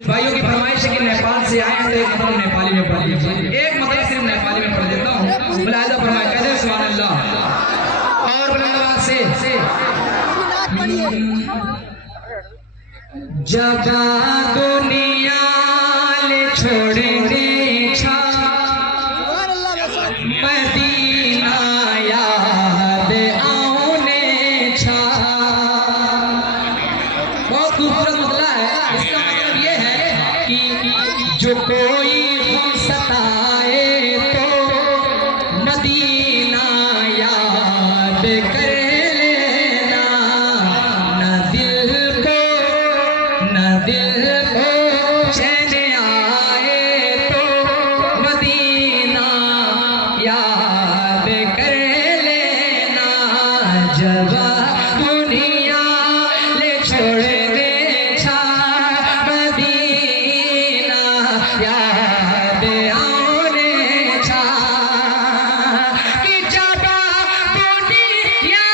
भाइयों की फरमाइश है कि नेपाल से आए हैं तो एक मतलब नेपाली में पढ़ लीजिए। एक मतलब सिर्फ नेपाली में पढ़ देता हूँ। मुलाहिदा फरमाए कहते हैं सुभान अल्लाह। और बुलंद आवाज से जब दुनिया ले छोड़ने छा मदीना याद आउने छा। बहुत खूबसूरत मुतला है। इसका मतलब ये है कि जो कोई हम सताए तो मदीना याद कर लेना। न दिल को चैन आए तो मदीना याद कर लेना। जब दुनिया ले छोड़ने छा मदीना याद आउने छा। कि जब दुनिया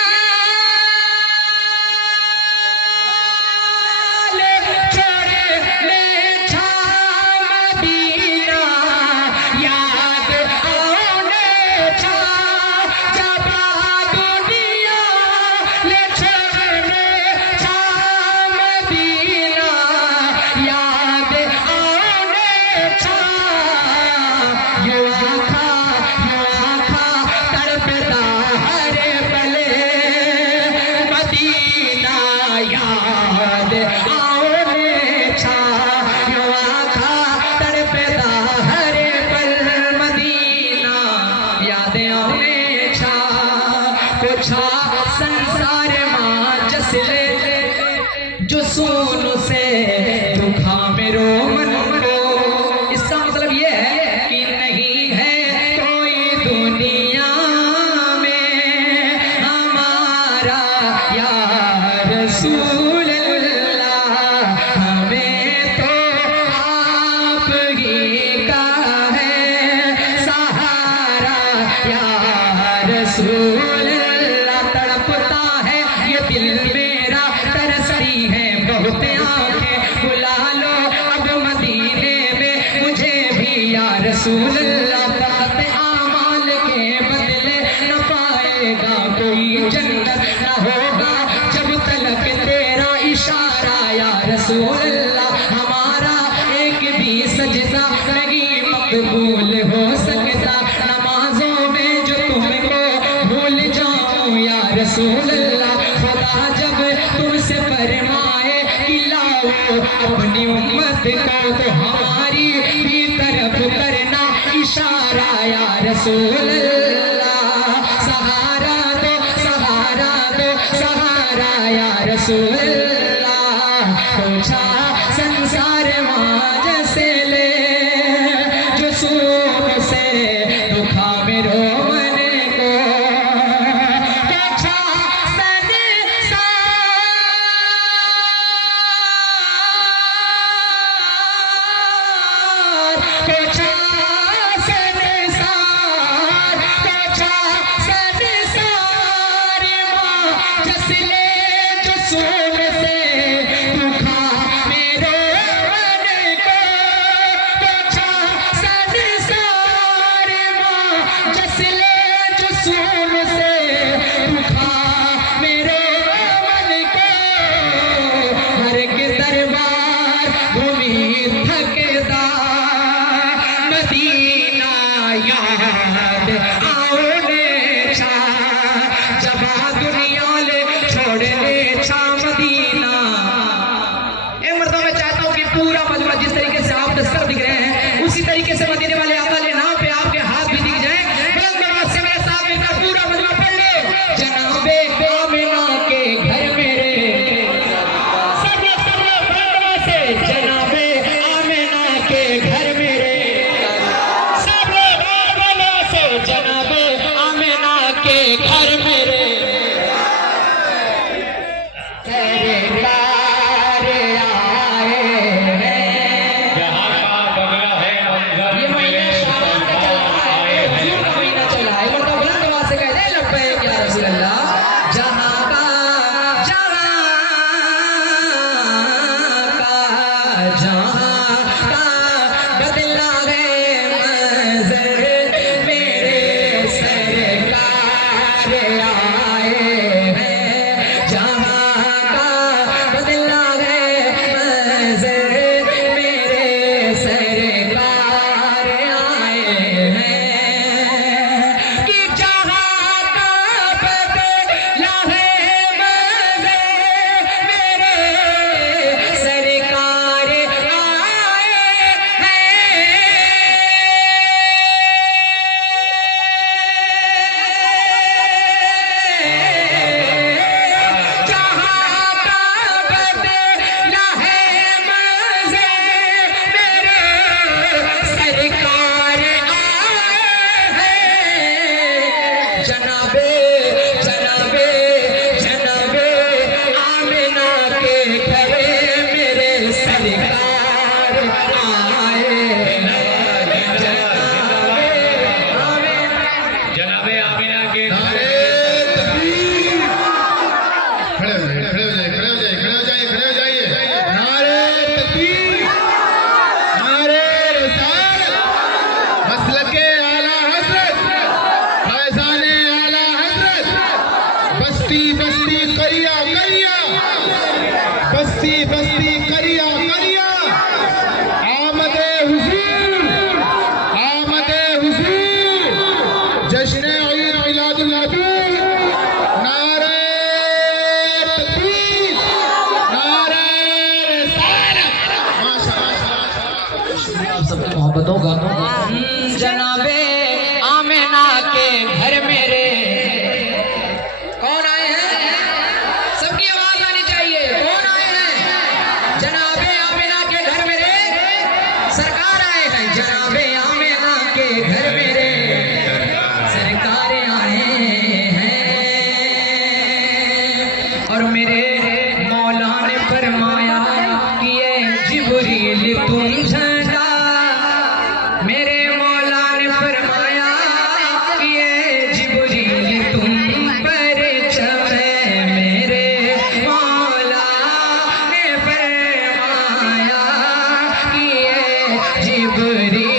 ले छोड़ने छा मदीना याद आउने छा। जब दुनिया ले छोड़ने छा मदीना याद आउने छा। यो आँखा तड़पता हरे पले मदीना याद आउने छा। यो आँखा तड़पता हरे पल मदीना याद आउने छा। कुछा संसार मां जसले जो सोनू से दुखा मेरो मन को। इसका मतलब ये है कि नहीं है कोई दुनिया में हमारा या रसूल अल्लाह। हमें तो आप ही का है सहारा या रसूल अल्लाह। तड़पता है ये दिल मेरा तरसती है बहुत आंखें। बुला लो अब मदीने में मुझे भी या रसूल अल्लाह। फकत आमाल के बदले न पाएगा कोई जन्नत न होगा जब तलक तेरा इशारा या रसूल अल्लाह। हमारा एक भी सजदा नहीं मकबूल हो सकता नमाजों में जो तुमको भूल जाऊं या रसूल अल्लाह। खुदा जब तुमसे फरमाए कि लाओ अपनी उम्मत को तो हमारी भी तरफ करना इशारा या रसूल अल्लाह। सहारा दो सहारा दो सहारा या रसूल अल्लाह। पूछा संसार मां जैसे ले जो सूर से दुखा मेरो मन को। पूछा संसार आप सबकी मोहब्बतों का जनाबे आमिना के घर मेरे कौन आए हैं? सबकी आवाज आनी चाहिए। कौन आए हैं? जनाबे आमिना के घर मेरे सरकार आए हैं। जनाबे आमिना के घर मेरे सरकार आए हैं। और मेरे मौला ने फरमाया कि ये जिब्रील तुम झंडा, मेरे मौला ने फरमाया कि ये जिब्रील तुम परचम, मेरे मौला ने फरमाया कि ये जिब्रील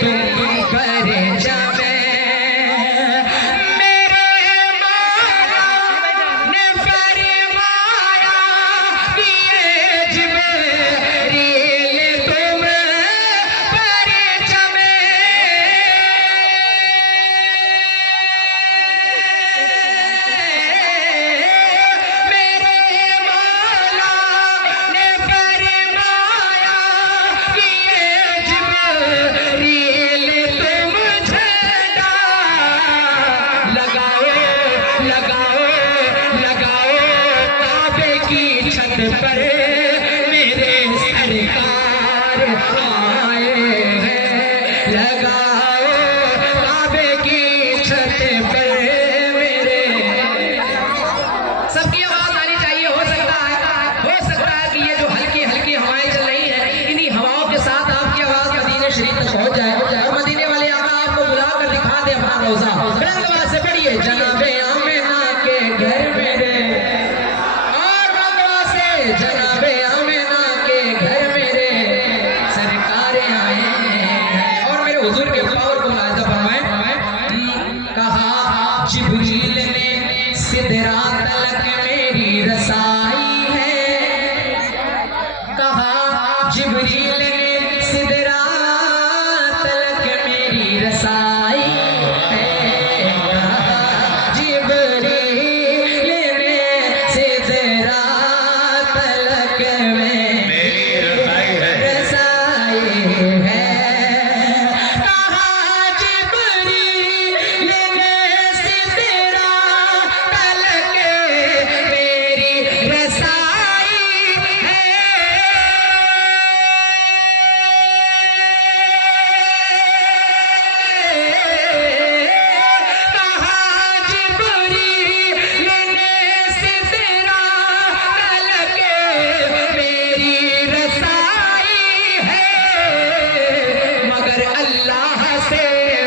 तुम परचम, मेरे मौला ने फरमाया कि ये जिब्रील तुम परचम, मेरे मौला ने फरमाया कि ये जिब्रील तुम झंडा लगाओ लगाओ लगाओ काबे की छत पर, मेरे सरकार आए हैं। लगाओ काबे की छत पर मेरे, सबकी आवाज आनी चाहिए। हो सकता है कि ये जो हल्की हल्की हवाएं चल रही हैं, इन्हीं हवाओं के साथ आपकी आवाज मदीने शरीफ तक पहुंच जाए और मदीने वाले आका आपको बुला कर दिखा दे अपना रोजा। बुलंद आवाज से पढ़िए जनाबे आमिना के घर मेरे, और बुलंद आवाज से जनाबे आमिना के घर मेरे सरकार आए हैं। और मेरे हुजूर के पावर को मुलाहिजा फरमाएं। कहा जिब्रील ने सिदरा तलक मेरी रसाई है, कहा जिब्रील ने सिदरा तलक मेरी रसाई है, कहा जिब्रील ने सिदरा तलक मेरी रसाई है, कहा जिब्रील ने सिदरा तलक मेरी रसाई है, कहा जिब्रील ने सिदरा तलक मेरी रसाई है, मगर अल्लाह से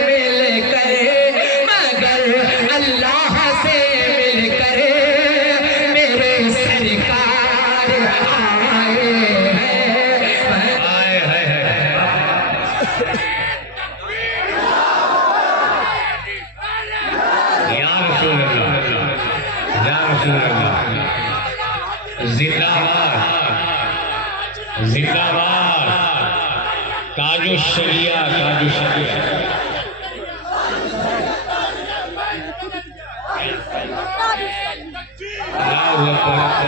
मिलकर, मगर अल्लाह से मिलकर मेरे सरकार आए हैं। या रसूल अल्लाह, या रसूल अल्लाह, जिंदाबाद जिंदाबाद, काजू शरिया, काजू शरिया। अल्लाहु अकबर।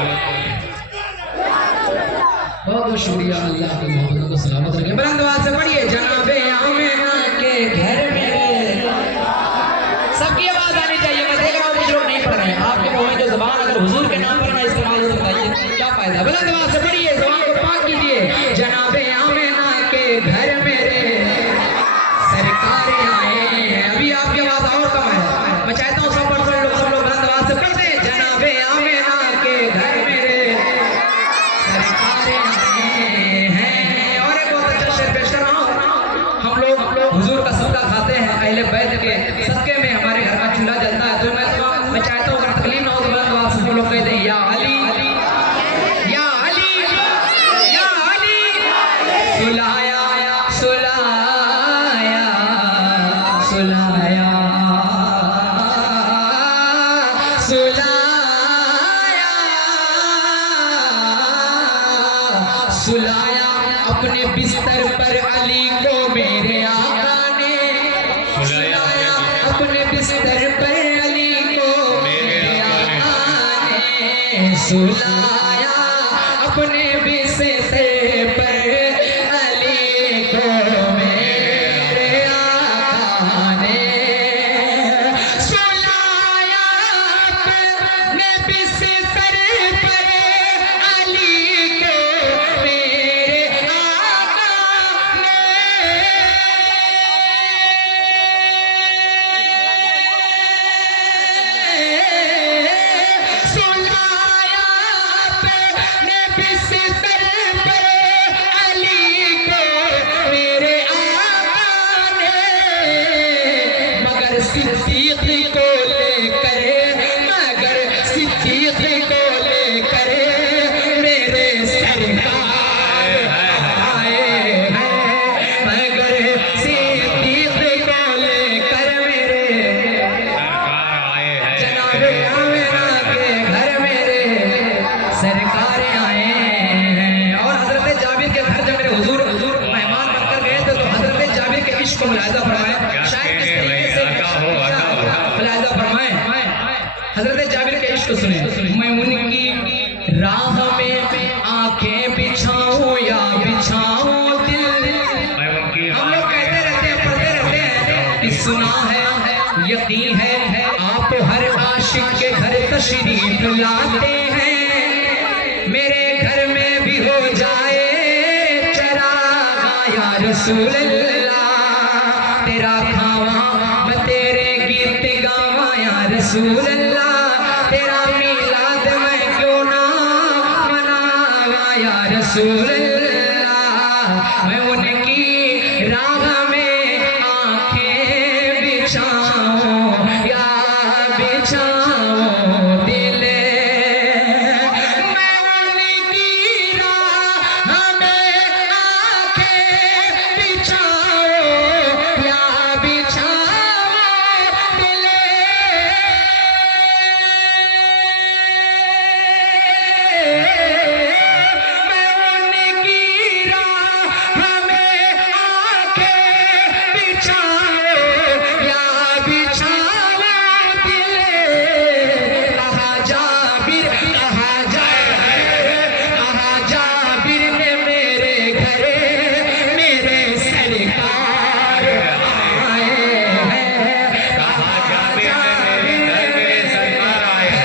बहुत बहुत शुक्रिया। अल्लाह की मोहब्बतों को सलामत रखे। बुलंद आवाज से पढ़िए जनाबे आमिना के घर मेरे, सबकी आवाज आनी चाहिए। मैं देख रहा हूँ कुछ लोग नहीं पढ़ रहे हैं। आपके मुंह में जो जुबान अगर हुजूर के नाम पर ना इस्तेमाल हो तो बताइए क्या फायदा। बुलंद आवाज से पढ़िए, जुबान को पाक कीजिए। जनाबे आमिना के घर मेरे सरकार आए हैं। अभी आपकी आवाज और कम है। मैं चाहता हूँ सब लोग बुलंद आवाज से पढ़ते हैं जनाबे आमिना के घर मेरे सरकार आए हैं। और एक बहुत अच्छा शेर पेश कर रहा हूँ। हम लोग हुजूर का सदका खाते हैं, अहले बैत के सदके में हमारे घर का चूल्हा जलता है। तो मैं चाहता हूँ अगर तकलीफ ना हो तो बुलंद आवाज से सब लोग कहते हैं या अली या अली या अली, सुलाया सुलाया सुलाया सुलाया सुलाया अपने बिस्तर पर अली को मेरे आका ने, सुलाया अपने बिस्तर पर अली को मेरे आका ने, सुलाया अपने बिस्तर पर अली हुजूर मेहमान बनकर गए थे तो हजरत जाबिर के इश्क को मुलाहिजा फरमाएं। शायद किस तरीके से मुलाहिजा फरमाएं। हजरत जाबिर के इश्क को सुने। मैं उनकी राह में आंखें बिछाऊं या बिछाऊं दिल। हम लोग कहते रहते हैं, पढ़ते रहते हैं कि सुना है, यकीन है आप हर आशिक के घर तशरीफ लाते हैं। मेरे घर में भी हो जाए चरागा या रसूल अल्लाह। तेरा खावा मैं तेरे गीत गावा या रसूल अल्लाह। तेरा मीलाद मैं क्यों ना मनावा या रसूल अल्लाह। मैं उनकी राह में आंखें बिछाऊं या बिछाऊं दिल। मैं उनकी राह में आंखें बिछाऊं या बिछाऊं दिल। मैं उनकी राह में आंखें बिछाऊं या बिछाऊं दिल। कहा जाबिर ने मेरे घर मेरे सरकार आए हैं। कहा जाबिर ने मेरे घर मेरे सरकार आए हैं।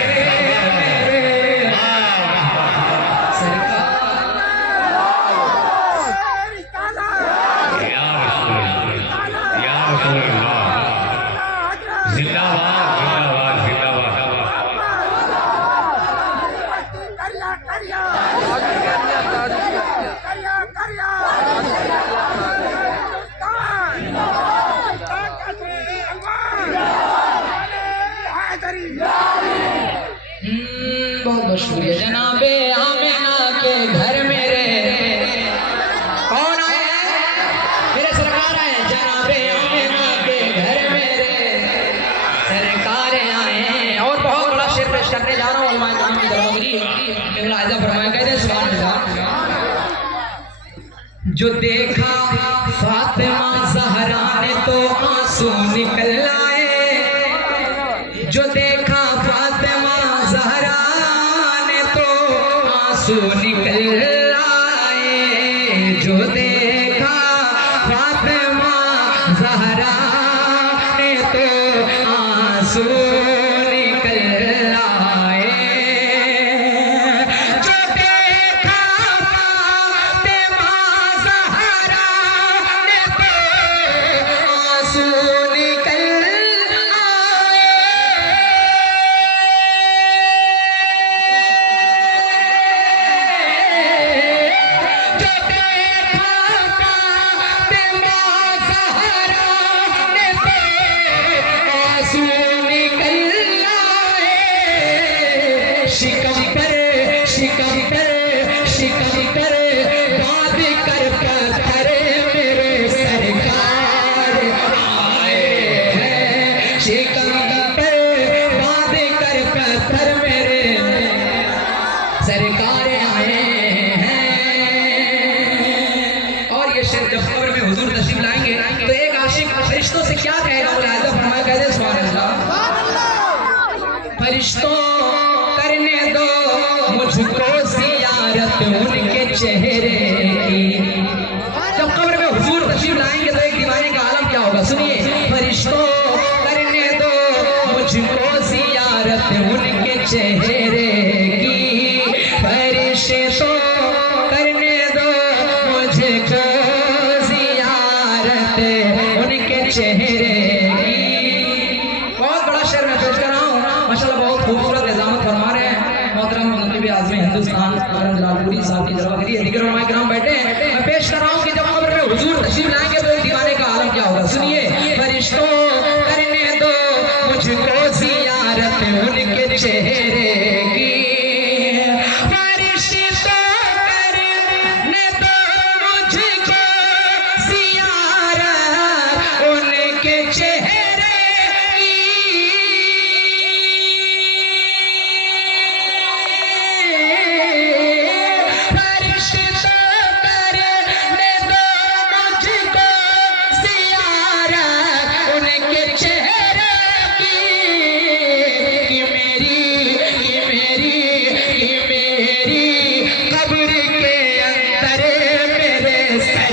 बहुत बहुत शुक्रिया। जनाबे आमिना के घर मेरे कौन आए हैं? मेरे सरकार आए हैं। जनाबे आमिना के घर मेरे सरकार आए हैं। और बहुत बड़ा शेर पेश करने जा रहा हूँ। अलमा इकराम की दरबारी मुलाहिजा फरमाया। कहते हैं सुभान अल्लाह। जो देखा फातिमा ज़हरा ने तो आंसू निकल आए। जो देखा फातिमा ज़हरा ने तो आंसू निकल आए। जो देखा फातिमा ज़हरा ने तो आंसू निकल आए। जो देखा फातिमा ज़हरा ने तो आंसू निकल आए। जो देखा फातिमा ज़हरा ने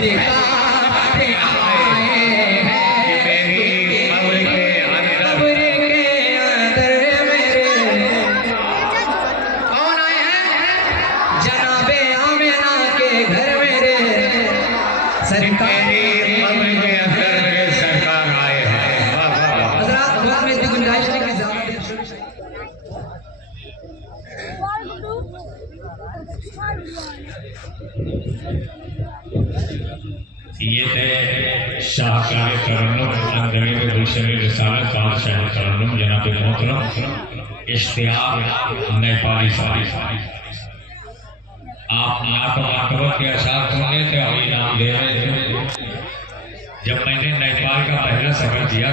सरकार आए हैं मेरी कब्र के अंदर कब्र के अंदर मेरे कौन आए हैं जनाबे आमिना के घर मेरे सरकार कब्र के अंदर मेरे सरकार आए हैं। वाह वाह वाह। हजरात बहुत में इतनी गुंजाइश नहीं कि ज्यादा ये थे शाहकार तरन्नुम अंदर गुलशन रिसालत बादशाह तरन्नुम जनाब मोहतरम इश्तियाक नेपाली साहब। आप नातवत के अशार सुन रहे थे और इनाम दे रहे थे। जब मैंने नेपाल का पहला सफर किया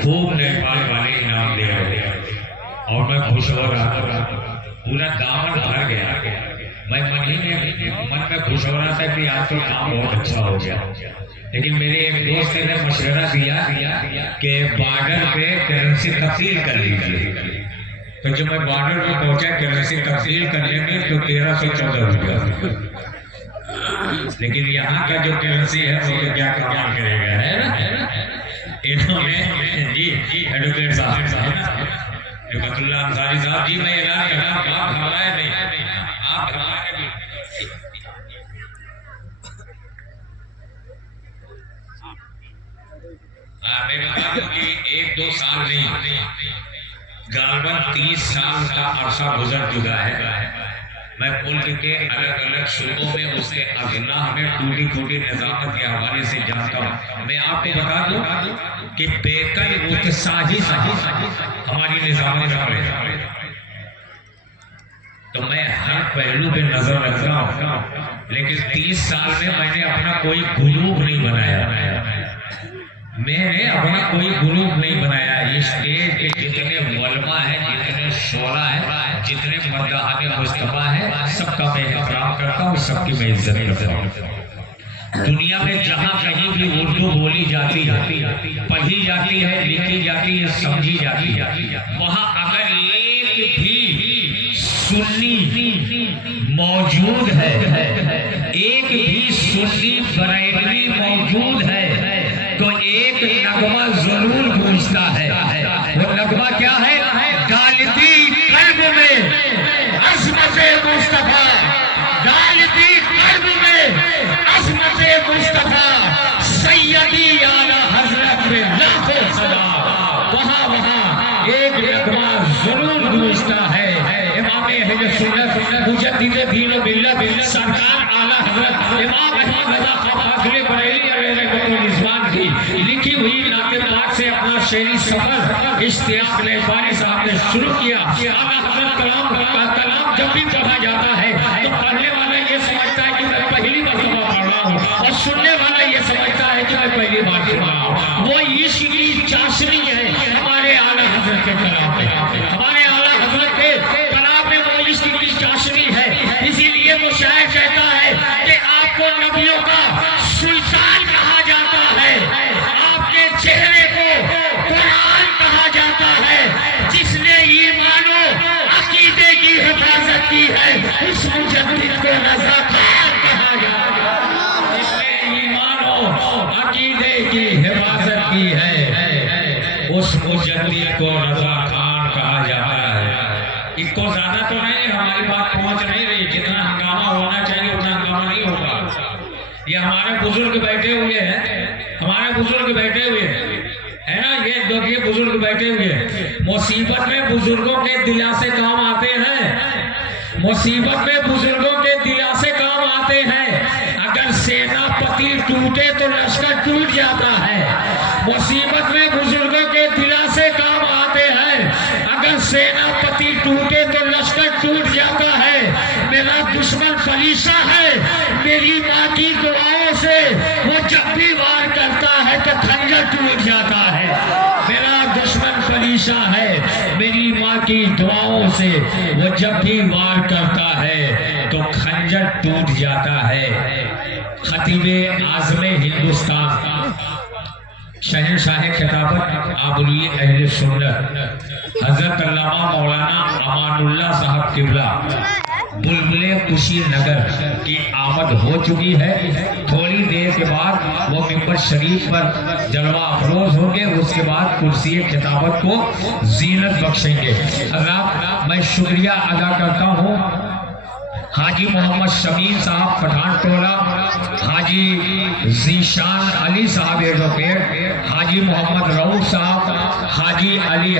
खूब नेपाल वाले इनाम दे रहे थे और मैं खुश हो रहा था, पूरा दामन भर गया। मैं मन में खुश हो रहा था कि आज तो काम बहुत अच्छा हो गया। लेकिन मेरे एक दोस्त ने मशवरा दिया कि बॉर्डर पे करेंसी तब्दील कर ली। तो जब मैं बॉर्डर पे पहुंचा करेंसी तब्दील करने में तो 1314 रुपया, लेकिन यहाँ का जो करेंसी है वो तो क्या कमाल करेगा, है ना। इन्होंने जी एडवोकेट साहब हिम्मतुल्लाह अंसारी साहब जी, मैं ऐलान कर रहा हूं आप घबराए नहीं, आप घबराए नहीं। मेरे ख्याल की 1-2 साल नहीं, गालबन 30 साल का अरसा गुजर चुका है। मैं मुल्क के अलग अलग सूबों में उसके अजलाह में टूटी फूटी निजामत के हवाले से जानता हूँ। मैं आपको बता दूं कि बेकल उत्साही हमारी निजामत में, तो मैं हर पहलू पे नजर रखता हूँ। लेकिन 30 साल में मैंने अपना कोई ग्रुप नहीं बनाया, मैंने अपना कोई ग्रुप नहीं बनाया। इस स्टेज पे जितने वलमा है, जितने शोरा है, जितने मर्दाने मुस्तफा है, सबका मैं एहतराम करता हूँ, सबकी मैं इज्जत करता हूँ। दुनिया में जहाँ कहीं भी उर्दू बोली जाती है, पढ़ी जाती है, लिखी जाती है, समझी जाती है, वहाँ अगर एक भी सुन्नी मौजूद है, एक भी सुन्नी बरेलवी मौजूद है, तो एक नगमा जरूर गूंजता है। वो नगमा क्या है? गालिबी कल्ब में अज़मत-ए मुस्तफा, गालिबी कल्ब में अज़मत-ए मुस्तफा, सैयदी आला हजरत में लाखों सलाम। वहाँ एक नगमा जरूर गूंजता है। इमाम अहले सुन्नत मुजद्दिद दीन व मिल्लत सरकार आला हजरत इमाम अहमद रज़ा ख़ाफ़ बरेली अलैहि रिज़वान की लिखी हुई नाते पाक से अपना शेरी सफर इश्तियाक नेपाली साहब ने शुरू किया। आला हजरत कलाम जब भी पढ़ा जाता है तो पढ़ने वाला ये समझता है कि मैं पहली मरतबा पढ़ रहा हूँ, और सुनने वाला ये समझता है कि मैं पहली बार सुन रहा हूँ। वो इश्क की चाशनी है हमारे आला हजरत के कलाम में, हमारे आला हजरत के कलाम में वो इश्क की चाशनी है। इसीलिए वो शायर कहता है कि आपको नबियों का सुल्तान कहा जाता है, आपके चेहरे को कुरान कहा जाता है। जिसने ईमान और अकीदे की हिफाजत की है उस मुजद्दिद को रज़ा खान कहा जाता है। जिसने ईमान और अकीदे की हिफाजत की है उस मुजद्दिद को रज़ा खान कहा जाता है। इसको ज्यादा तो नहीं, हमारी बात पहुंच नहीं रही, जितना हंगामा होना चाहिए उतना हंगामा नहीं होगा। ये हमारे बुजुर्ग बैठे हुए हैं, हमारे बुजुर्ग बैठे हुए है ना, ये देखिए बुजुर्ग बैठे हुए। मुसीबत में बुजुर्गों के दिलासे काम आते हैं, मुसीबत में बुजुर्गों के दिलासे काम आते हैं। अगर सेनापति टूटे तो लश्कर टूट जाता है, मुसीबत में बुजुर्गों के दिलासे काम आते हैं। अगर सेनापति टूटे तो लश्कर टूट जाता है। मेरा दुश्मन फलीसा है, मेरी माँ की दुआओं से वो जब भी वार करता है तो खंजर टूट जाता है। मेरा दुश्मन फलीसा है, मेरी माँ की दुआओं से वो जब भी वार करता है तो खंजर टूट जाता है। खतीबे आज़मे हिंदुस्तान शहंशाह खिताबत आबुल अहले सुन्नत हजरत अल्लामा मौलाना अमानुल्लाह साहब किबला बुलबुले कुशीनगर की आमद हो चुकी है। थोड़ी देर के बाद वो मिंबर शरीफ पर जलवा अफरोज होंगे, उसके बाद कुर्सी खिताबत को जीनत बख्शेंगे। अल्लाह, मैं शुक्रिया अदा करता हूँ हाजी मोहम्मद शमीम साहब पठान टोला, हाजी जीशान अली साहब एडवोकेट, हाजी मोहम्मद रऊफ साहब, हाजी अली